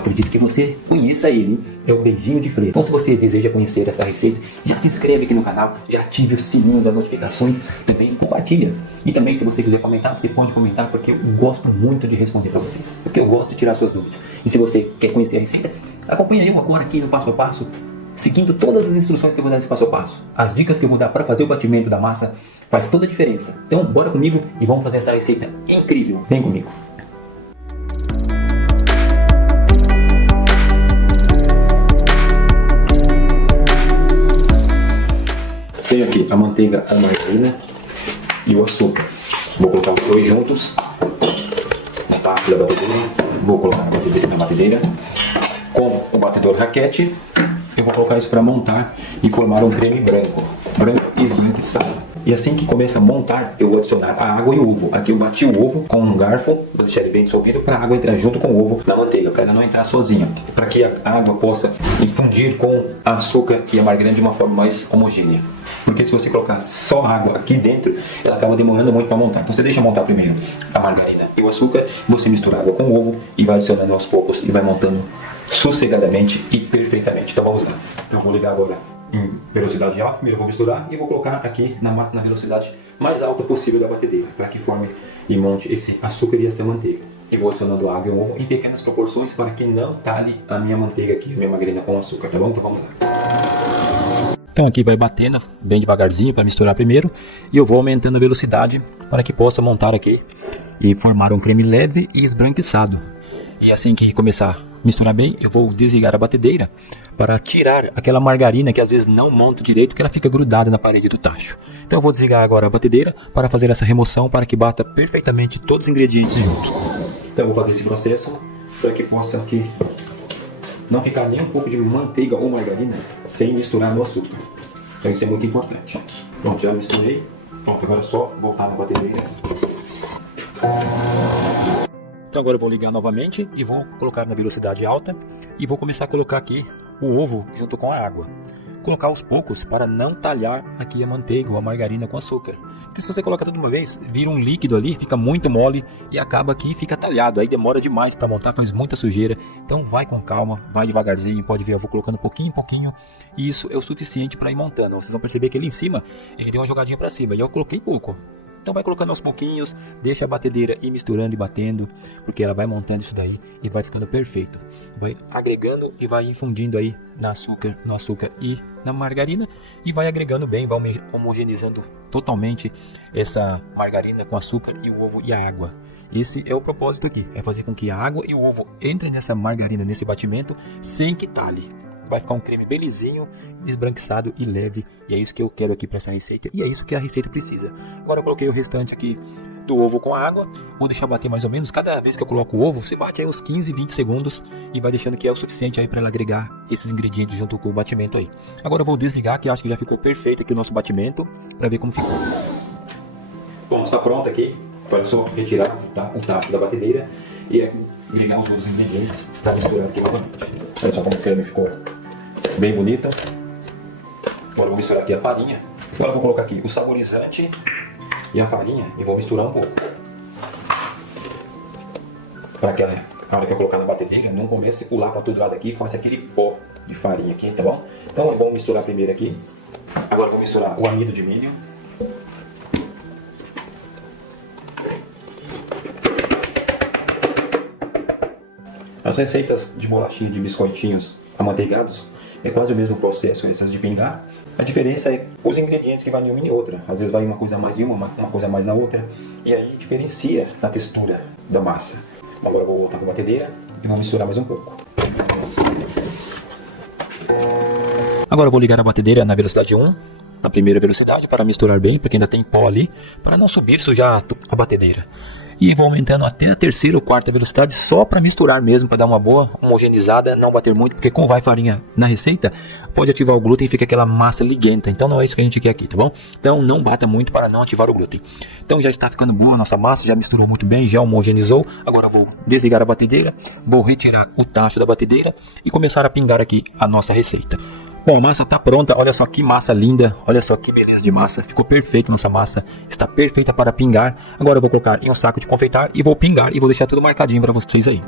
acredito que você conheça ele, é o beijinho de freira. Então se você deseja conhecer essa receita, já se inscreve aqui no canal, já ative o sininho das notificações, também compartilha. E também se você quiser comentar, você pode comentar, porque eu gosto muito de responder para vocês, porque eu gosto de tirar suas dúvidas. E se você quer conhecer a receita, acompanha eu agora aqui no passo a passo, seguindo todas as instruções que eu vou dar nesse passo a passo. As dicas que eu vou dar para fazer o batimento da massa faz toda a diferença. Então bora comigo e vamos fazer essa receita incrível. Vem comigo. Tenho aqui a manteiga, a margarina e o açúcar. Vou colocar os dois juntos na tábua da batedeira. Vou colocar na batedeira com o batedor raquete. Eu vou colocar isso para montar e formar um creme branco e esbranquiçado. E assim que começa a montar, eu vou adicionar a água e o ovo. Aqui eu bati o ovo com um garfo, vou deixar ele bem dissolvido para a água entrar junto com o ovo na manteiga, para ela não entrar sozinha, para que a água possa infundir com açúcar e a margarina de uma forma mais homogênea. Porque se você colocar só água aqui dentro, ela acaba demorando muito para montar. Então você deixa montar primeiro a margarina e o açúcar, você mistura a água com o ovo e vai adicionando aos poucos e vai montando sossegadamente e perfeitamente. Então vamos lá. Eu vou ligar agora em velocidade alta, primeiro eu vou misturar e vou colocar aqui na velocidade mais alta possível da batedeira, para que forme e monte esse açúcar e essa manteiga. E vou adicionando água e ovo em pequenas proporções para que não talhe a minha manteiga aqui, a minha margarina com açúcar, tá bom? Então vamos lá. Então aqui vai batendo bem devagarzinho para misturar primeiro e eu vou aumentando a velocidade para que possa montar aqui e formar um creme leve e esbranquiçado. E assim que começar a misturar bem, eu vou desligar a batedeira para tirar aquela margarina que às vezes não monta direito, que ela fica grudada na parede do tacho. Então eu vou desligar agora a batedeira para fazer essa remoção, para que bata perfeitamente todos os ingredientes juntos. Então eu vou fazer esse processo para que possa aqui não ficar nem um pouco de manteiga ou margarina sem misturar no açúcar. Então isso é muito importante. Pronto, já misturei. Pronto, agora é só voltar na batedeira. Então agora eu vou ligar novamente e vou colocar na velocidade alta e vou começar a colocar aqui o ovo junto com a água. Colocar aos poucos para não talhar aqui a manteiga ou a margarina com açúcar. Porque se você coloca tudo de uma vez, vira um líquido ali, fica muito mole e acaba aqui e fica talhado. Aí demora demais para montar, faz muita sujeira. Então vai com calma, vai devagarzinho, pode ver, eu vou colocando pouquinho em pouquinho. E isso é o suficiente para ir montando. Vocês vão perceber que ali em cima, ele deu uma jogadinha para cima e eu coloquei pouco. Então vai colocando aos pouquinhos, deixa a batedeira ir misturando e batendo, porque ela vai montando isso daí e vai ficando perfeito. Vai agregando e vai infundindo aí no açúcar e na margarina e vai agregando bem, vai homogeneizando totalmente essa margarina com açúcar e o ovo e a água. Esse é o propósito aqui, é fazer com que a água e o ovo entrem nessa margarina, nesse batimento, sem que talhe. Vai ficar um creme bem lisinho, esbranquiçado e leve. E é isso que eu quero aqui para essa receita. E é isso que a receita precisa. Agora eu coloquei o restante aqui do ovo com a água. Vou deixar bater mais ou menos. Cada vez que eu coloco o ovo, você bate aí uns 15, 20 segundos. E vai deixando que é o suficiente aí para ela agregar esses ingredientes junto com o batimento aí. Agora eu vou desligar, que acho que já ficou perfeito aqui o nosso batimento. Para ver como ficou. Bom, está pronto aqui. Agora é só retirar o tacho da batedeira. E agregar os outros ingredientes para misturar aqui novamente. Olha só como o creme ficou bem bonito. Agora eu vou misturar aqui a farinha. Agora eu vou colocar aqui o saborizante e a farinha e vou misturar um pouco. Para que a hora que eu colocar na batedeira não comece a pular para todo lado aqui e faça aquele pó de farinha aqui, tá bom? Então vamos misturar primeiro aqui. Agora eu vou misturar o amido de milho. As receitas de bolachinha de biscoitinhos amanteigados é quase o mesmo processo, essas de pingar. A diferença é os ingredientes que vai em uma e outra. Às vezes vai uma coisa mais em uma coisa mais na outra. E aí diferencia na textura da massa. Agora eu vou voltar com a batedeira e vou misturar mais um pouco. Agora eu vou ligar a batedeira na velocidade 1, na primeira velocidade, para misturar bem, porque ainda tem pó ali, para não subir, sujar a batedeira. E vou aumentando até a terceira ou quarta velocidade só para misturar mesmo, para dar uma boa homogeneizada, não bater muito, porque como vai farinha na receita, pode ativar o glúten e fica aquela massa liguenta. Então não é isso que a gente quer aqui, tá bom? Então não bata muito para não ativar o glúten. Então já está ficando boa a nossa massa, já misturou muito bem, já homogeneizou. Agora vou desligar a batedeira, vou retirar o tacho da batedeira e começar a pingar aqui a nossa receita. Bom, a massa está pronta, olha só que massa linda, olha só que beleza de massa, ficou perfeito nossa massa, está perfeita para pingar. Agora eu vou colocar em um saco de confeitar e vou pingar e vou deixar tudo marcadinho para vocês aí.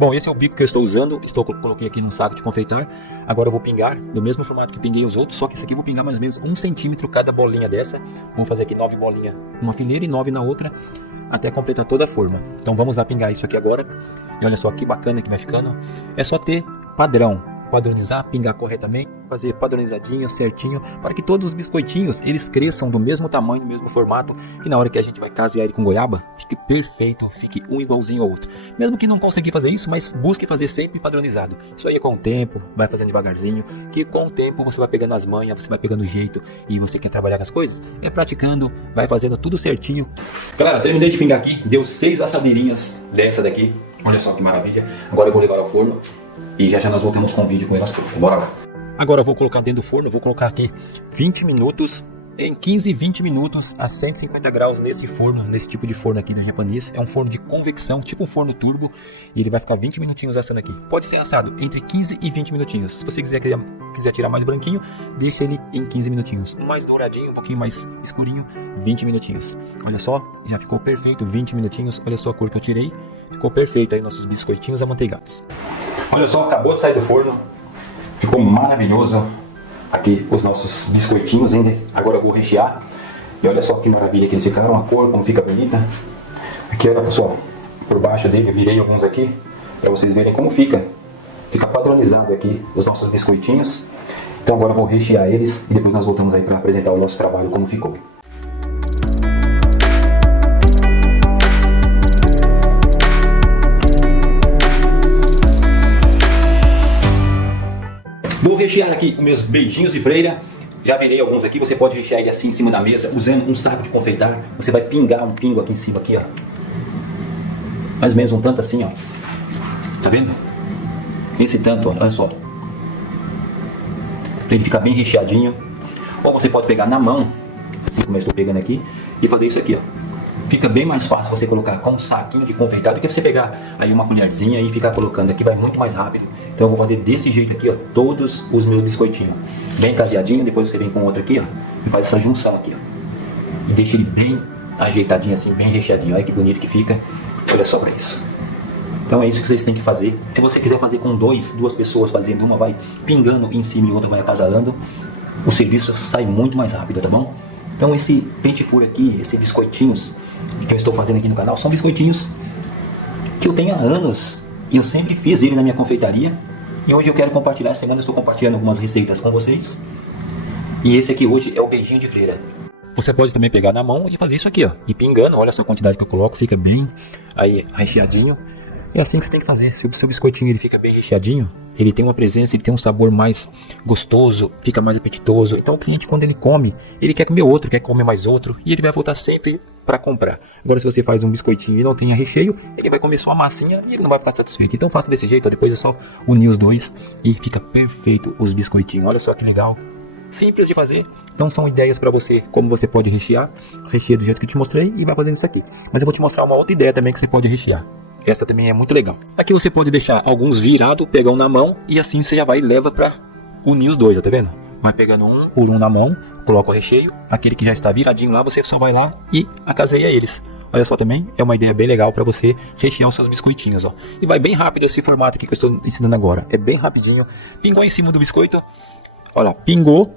Bom, esse é o bico que eu estou usando, coloquei aqui no saco de confeitar. Agora eu vou pingar no mesmo formato que pinguei os outros, só que esse aqui eu vou pingar mais ou menos 1 centímetro cada bolinha dessa. Vou fazer aqui 9 bolinhas numa fileira e 9 na outra, até completar toda a forma. Então vamos lá pingar isso aqui agora. E olha só que bacana que vai ficando. É só ter padrão, padronizar, pingar corretamente, fazer padronizadinho, certinho, para que todos os biscoitinhos eles cresçam do mesmo tamanho, do mesmo formato, e na hora que a gente vai casear ele com goiaba, fique perfeito, fique um igualzinho ao outro. Mesmo que não conseguir fazer isso, mas busque fazer sempre padronizado. Isso aí com o tempo, vai fazendo devagarzinho, que com o tempo você vai pegando as manhas, você vai pegando o jeito, e você quer trabalhar com as coisas, é praticando, vai fazendo tudo certinho. Galera, terminei de pingar aqui, deu 6 assadeirinhas dessa daqui, olha só que maravilha. Agora eu vou levar ao forno. E já nós voltamos com o vídeo com elas todas. Bora lá. Agora eu vou colocar dentro do forno, vou colocar aqui 20 minutos, em 15, 20 minutos a 150 graus nesse forno, nesse tipo de forno aqui do Japanese. É um forno de convecção, tipo um forno turbo, e ele vai ficar 20 minutinhos assando aqui. Pode ser assado entre 15 e 20 minutinhos. Se você quiser tirar mais branquinho, deixa ele em 15 minutinhos. Mais douradinho, um pouquinho mais escurinho, 20 minutinhos. Olha só, já ficou perfeito, 20 minutinhos. Olha só a cor que eu tirei. Ficou perfeito aí nossos biscoitinhos amanteigados. Olha só, acabou de sair do forno, ficou maravilhoso aqui os nossos biscoitinhos, ainda. Agora eu vou rechear, e olha só que maravilha que eles ficaram, a cor como fica bonita. Aqui olha pessoal, por baixo dele eu virei alguns aqui, para vocês verem como fica padronizado aqui os nossos biscoitinhos. Então agora eu vou rechear eles, e depois nós voltamos aí para apresentar o nosso trabalho como ficou. Vou rechear aqui os meus beijinhos de freira. Já virei alguns aqui. Você pode rechear ele assim em cima da mesa, usando um saco de confeitar. Você vai pingar um pingo aqui em cima, aqui, ó. Mais ou menos um tanto assim, ó. Tá vendo? Esse tanto, ó. Olha só. Pra ele ficar bem recheadinho. Ou você pode pegar na mão, assim como eu estou pegando aqui, e fazer isso aqui, ó. Fica bem mais fácil você colocar com um saquinho de confeitar do que você pegar aí uma colherzinha e ficar colocando aqui, vai muito mais rápido. Então eu vou fazer desse jeito aqui, ó, todos os meus biscoitinhos. Bem caseadinho, depois você vem com outro aqui, ó, e faz essa junção aqui, ó. E deixa ele bem ajeitadinho assim, bem recheadinho. Olha que bonito que fica. Olha só pra isso. Então é isso que vocês têm que fazer. Se você quiser fazer com duas pessoas fazendo, uma vai pingando em cima e outra vai acasalando, o serviço sai muito mais rápido, tá bom? Então esse pente furo aqui, esses biscoitinhos que eu estou fazendo aqui no canal, são biscoitinhos que eu tenho há anos e eu sempre fiz ele na minha confeitaria, e hoje eu quero compartilhar. Essa semana eu estou compartilhando algumas receitas com vocês, e esse aqui hoje é o beijinho de freira. Você pode também pegar na mão e fazer isso aqui, ó, e pingando. Olha só a quantidade que eu coloco, fica bem aí recheadinho. É assim que você tem que fazer. Se o seu biscoitinho ele fica bem recheadinho, ele tem uma presença, ele tem um sabor mais gostoso, fica mais apetitoso. Então o cliente, quando ele come, ele quer comer outro, quer comer mais outro, e ele vai voltar sempre para comprar. Agora se você faz um biscoitinho e não tem recheio, ele vai comer só a massinha e ele não vai ficar satisfeito. Então faça desse jeito, ó, depois é só unir os dois e fica perfeito os biscoitinhos. Olha só que legal. Simples de fazer. Então são ideias para você, como você pode rechear. Recheia do jeito que eu te mostrei e vai fazendo isso aqui. Mas eu vou te mostrar uma outra ideia também que você pode rechear. Essa também é muito legal. Aqui você pode deixar alguns virados, pegar um na mão, e assim você já vai e leva para unir os dois, ó, tá vendo? Vai pegando um por um na mão, coloca o recheio. Aquele que já está viradinho lá, você só vai lá e acaseia eles. Olha só, também é uma ideia bem legal para você rechear os seus biscoitinhos, ó. E vai bem rápido esse formato aqui que eu estou ensinando agora. É bem rapidinho. Pingou em cima do biscoito. Olha, pingou,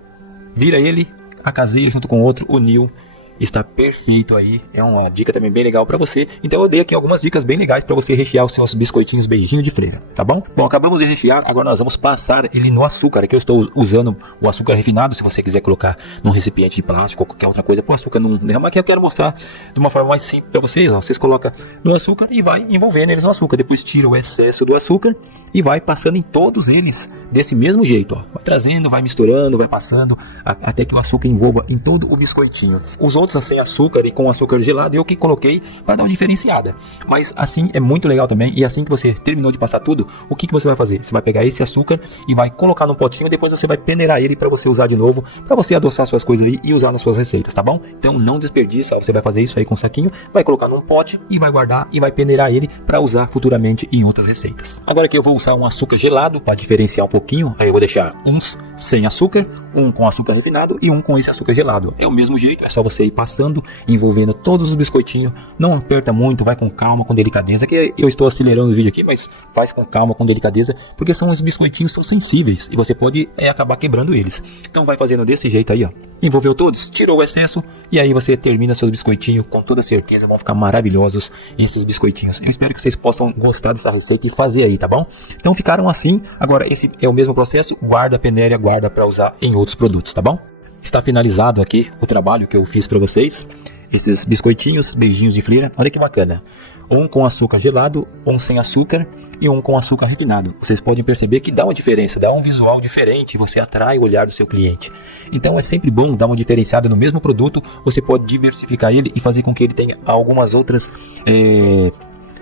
vira ele, acaseia junto com o outro, uniu. Está perfeito aí, é uma dica também bem legal para você. Então eu dei aqui algumas dicas bem legais para você rechear os seus biscoitinhos beijinho de freira, tá bom? Bom, acabamos de rechear, agora nós vamos passar ele no açúcar. Aqui eu estou usando o açúcar refinado. Se você quiser colocar num recipiente de plástico ou qualquer outra coisa, o açúcar não derramar, que eu quero mostrar de uma forma mais simples para vocês, ó. Vocês colocam no açúcar e vai envolvendo eles no açúcar. Depois tira o excesso do açúcar e vai passando em todos eles desse mesmo jeito, ó. Vai trazendo, vai misturando, vai passando até que o açúcar envolva em todo o biscoitinho. Os outros sem açúcar e com açúcar gelado eu que coloquei para dar uma diferenciada, mas assim é muito legal também. E assim que você terminou de passar tudo, o que você vai fazer? Você vai pegar esse açúcar e vai colocar num potinho, depois você vai peneirar ele para você usar de novo, para você adoçar suas coisas aí e usar nas suas receitas, tá bom? Então não desperdiça, você vai fazer isso aí com um saquinho, vai colocar num pote e vai guardar e vai peneirar ele para usar futuramente em outras receitas. Agora aqui eu vou usar um açúcar gelado para diferenciar um pouquinho. Aí eu vou deixar uns sem açúcar, um com açúcar refinado e um com esse açúcar gelado. É o mesmo jeito, é só você ir passando, envolvendo todos os biscoitinhos. Não aperta muito, vai com calma, com delicadeza, que eu estou acelerando o vídeo aqui, mas faz com calma, com delicadeza, porque os biscoitinhos são sensíveis e você pode acabar quebrando eles. Então vai fazendo desse jeito aí, ó. Envolveu todos, tirou o excesso e aí você termina seus biscoitinhos, com toda certeza vão ficar maravilhosos esses biscoitinhos. Eu espero que vocês possam gostar dessa receita e fazer aí, tá bom? Então ficaram assim. Agora esse é o mesmo processo, guarda a penéria, guarda para usar em outros produtos, tá bom? Está finalizado aqui o trabalho que eu fiz para vocês. Esses biscoitinhos, beijinhos de freira, olha que bacana. Um com açúcar gelado, um sem açúcar e um com açúcar refinado. Vocês podem perceber que dá uma diferença, dá um visual diferente, você atrai o olhar do seu cliente. Então é sempre bom dar uma diferenciada no mesmo produto, você pode diversificar ele e fazer com que ele tenha algumas outras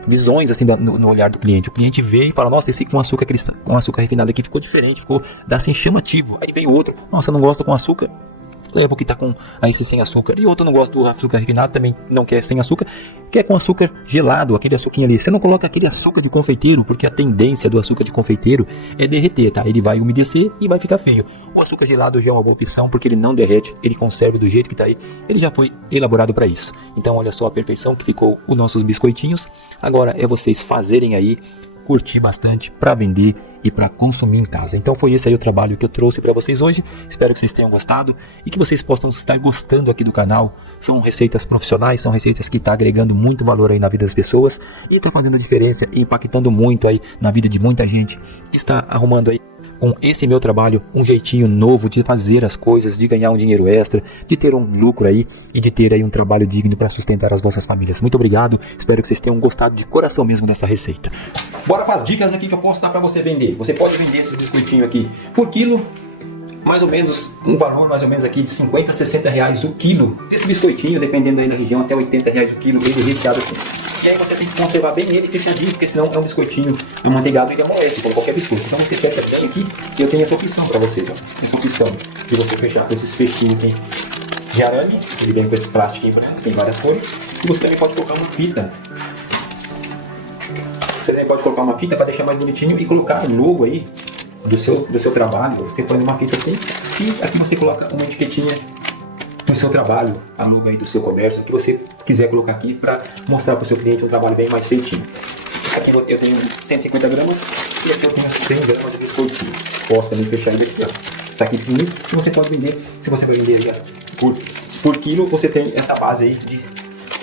visões assim no olhar do cliente. O cliente vê e fala, nossa, esse com açúcar refinado aqui ficou diferente, dá assim chamativo. Aí vem o outro, nossa, eu não gosto com açúcar, leva o que está com esse sem açúcar. E outro não gosta do açúcar refinado, também não quer sem açúcar, quer com açúcar gelado, aquele açuquinho ali. Você não coloca aquele açúcar de confeiteiro, porque a tendência do açúcar de confeiteiro é derreter, tá? Ele vai umedecer e vai ficar feio. O açúcar gelado já é uma boa opção, porque ele não derrete, ele conserva do jeito que está aí. Ele já foi elaborado para isso. Então olha só a perfeição que ficou os nossos biscoitinhos. Agora é vocês fazerem aí, curtir bastante para vender e para consumir em casa. Então foi esse aí o trabalho que eu trouxe para vocês hoje. Espero que vocês tenham gostado e que vocês possam estar gostando aqui do canal. São receitas profissionais, são receitas que estão agregando muito valor aí na vida das pessoas e está fazendo a diferença e impactando muito aí na vida de muita gente que está arrumando aí com esse meu trabalho um jeitinho novo de fazer as coisas, de ganhar um dinheiro extra, de ter um lucro aí e de ter aí um trabalho digno para sustentar as vossas famílias. Muito obrigado, espero que vocês tenham gostado de coração mesmo dessa receita. Bora para as dicas aqui que eu posso dar para você vender. Você pode vender esses biscoitinhos aqui por quilo, mais ou menos um valor mais ou menos aqui de 50 a 60 reais o quilo desse biscoitinho, dependendo aí da região, até 80 reais o quilo, ele recheado assim. E aí você tem que conservar bem ele fechadinho, porque senão é um biscoitinho amanteigado e ele amolece, como qualquer biscoito. Então você fecha bem aqui, e eu tenho essa opção para vocês, ó. Essa opção de você fechar com esses fechinhos de arame, ele vem com esse plástico branco, tem várias cores, e você também pode colocar uma fita. Você também pode colocar uma fita para deixar mais bonitinho e colocar o logo aí do seu trabalho. Você põe numa fita assim, e aqui você coloca uma etiquetinha do seu trabalho, a logo aí do seu comércio, que você quiser colocar aqui para mostrar para o seu cliente um trabalho bem mais feitinho. Aqui eu tenho 150 gramas e aqui eu tenho 100 gramas de biscoitinho. Posso também fechar ele aqui, ó. Está aqui pequenininho e você pode vender, se você vai vender aí, por quilo, você tem essa base aí de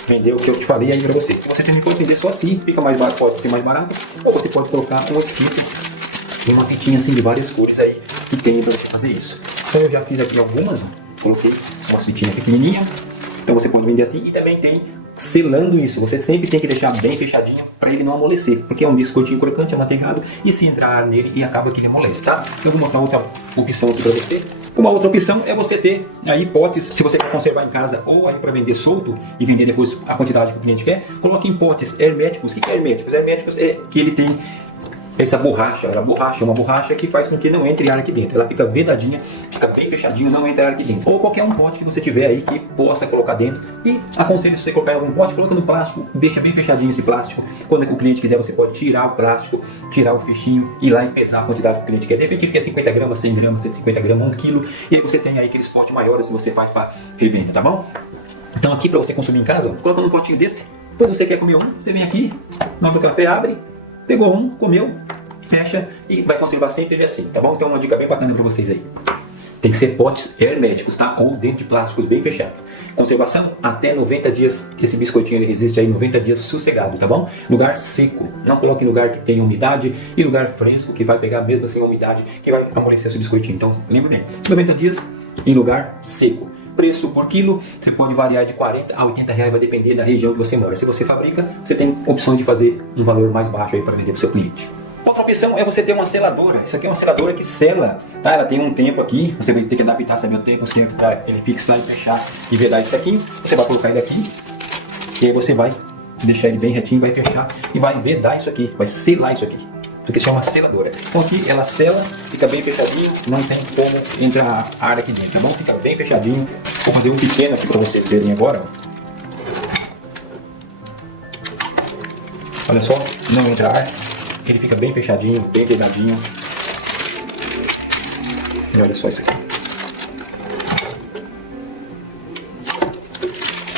vender o que eu te falei aí para você. Se você também pode vender só assim, fica mais barato, pode ser mais barato, ou você pode colocar um outro tipo, tem uma fitinha assim de várias cores aí que tem para você fazer isso. Então eu já fiz aqui algumas, ó. Coloquei umas fitinhas pequenininhas, então você pode vender assim, e também tem selando isso, você sempre tem que deixar bem fechadinho para ele não amolecer, porque é um biscoitinho crocante, amanteigado, e se entrar nele e acaba que ele amolece, tá? Eu vou mostrar outra opção aqui para você. Uma outra opção é você ter aí potes, se você quer conservar em casa ou aí para vender solto e vender depois a quantidade que o cliente quer, coloque em potes herméticos. O que é herméticos? Herméticos é que ele tem essa borracha, a borracha é uma borracha que faz com que não entre ar aqui dentro. Ela fica vedadinha, fica bem fechadinho, não entra ar aqui dentro. Ou qualquer um pote que você tiver aí que possa colocar dentro. E aconselho, se você colocar em algum pote, coloca no plástico, deixa bem fechadinho esse plástico. Quando o cliente quiser, você pode tirar o plástico, tirar o fichinho, ir lá e pesar a quantidade que o cliente quer. Depende que é 50 gramas, 100 gramas, 150 gramas, 1 quilo. E aí você tem aí aqueles potes maiores que você faz para revenda, tá bom? Então aqui para você consumir em casa, ó, coloca num potinho desse. Depois você quer comer um, você vem aqui, na hora do café, abre, pegou um, comeu, fecha e vai conservar sempre assim, tá bom? Então uma dica bem bacana para vocês aí. Tem que ser potes herméticos, tá? Ou dentro de plásticos bem fechados. Conservação até 90 dias. Esse biscoitinho ele resiste aí 90 dias sossegado, tá bom? Lugar seco. Não coloque em lugar que tenha umidade e lugar fresco que vai pegar mesmo assim a umidade que vai amolecer seu biscoitinho. Então lembre bem, 90 dias em lugar seco. Preço por quilo, você pode variar de 40 a 80 reais, vai depender da região que você mora. Se você fabrica, você tem opções de fazer um valor mais baixo aí para vender para o seu cliente. Outra opção é você ter uma seladora. Isso aqui é uma seladora que sela, tá? Ela tem um tempo aqui, você vai ter que adaptar, saber o tempo certo para ele fixar e fechar e vedar isso aqui. Você vai colocar ele aqui e aí você vai deixar ele bem retinho, vai fechar e vai vedar isso aqui, vai selar isso aqui. Isso aqui se chama seladora. Então aqui ela sela, fica bem fechadinho, não tem como entrar ar aqui dentro, tá bom? Fica bem fechadinho. Vou fazer um pequeno aqui para vocês verem agora. Olha só, não entra ar. Ele fica bem fechadinho, bem vedadinho. E olha só isso aqui.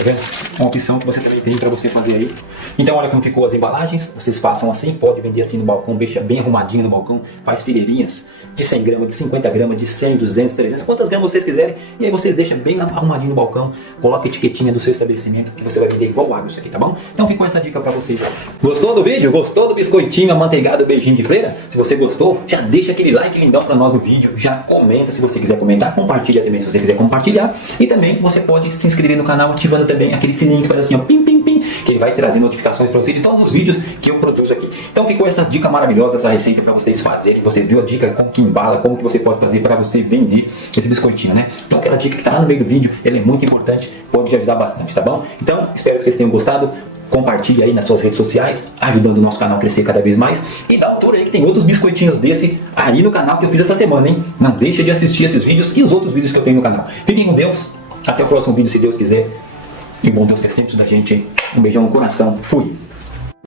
Tá vendo? Uma opção que você também tem para você fazer aí. Então olha como ficou as embalagens. Vocês façam assim, pode vender assim no balcão, deixa bem arrumadinho no balcão, faz fileirinhas de 100 gramas, de 50 gramas, de 100, 200, 300, quantas gramas vocês quiserem. E aí vocês deixam bem arrumadinho no balcão, coloca a etiquetinha do seu estabelecimento que você vai vender igual água isso aqui, tá bom? Então ficou essa dica para vocês. Gostou do vídeo? Gostou do biscoitinho amanteigado beijinho de freira? Se você gostou, já deixa aquele like lindão para nós no vídeo, já comenta se você quiser comentar, compartilha também se você quiser compartilhar. E também você pode se inscrever no canal ativando também aquele sininho que faz assim, ó, pim, pim, pim, que ele vai trazer notificações para você de todos os vídeos que eu produzo aqui. Então ficou essa dica maravilhosa, essa receita para vocês fazerem. Você viu a dica como que embala, como que você pode fazer para você vender esse biscoitinho, né? Então aquela dica que está lá no meio do vídeo, ela é muito importante, pode te ajudar bastante, tá bom? Então espero que vocês tenham gostado. Compartilhe aí nas suas redes sociais, ajudando o nosso canal a crescer cada vez mais. E dá um tour aí que tem outros biscoitinhos desse aí no canal que eu fiz essa semana, hein? Não deixa de assistir esses vídeos e os outros vídeos que eu tenho no canal. Fiquem com Deus, até o próximo vídeo se Deus quiser. E o bom Deus quer sempre da gente, hein? Um beijão no coração, fui!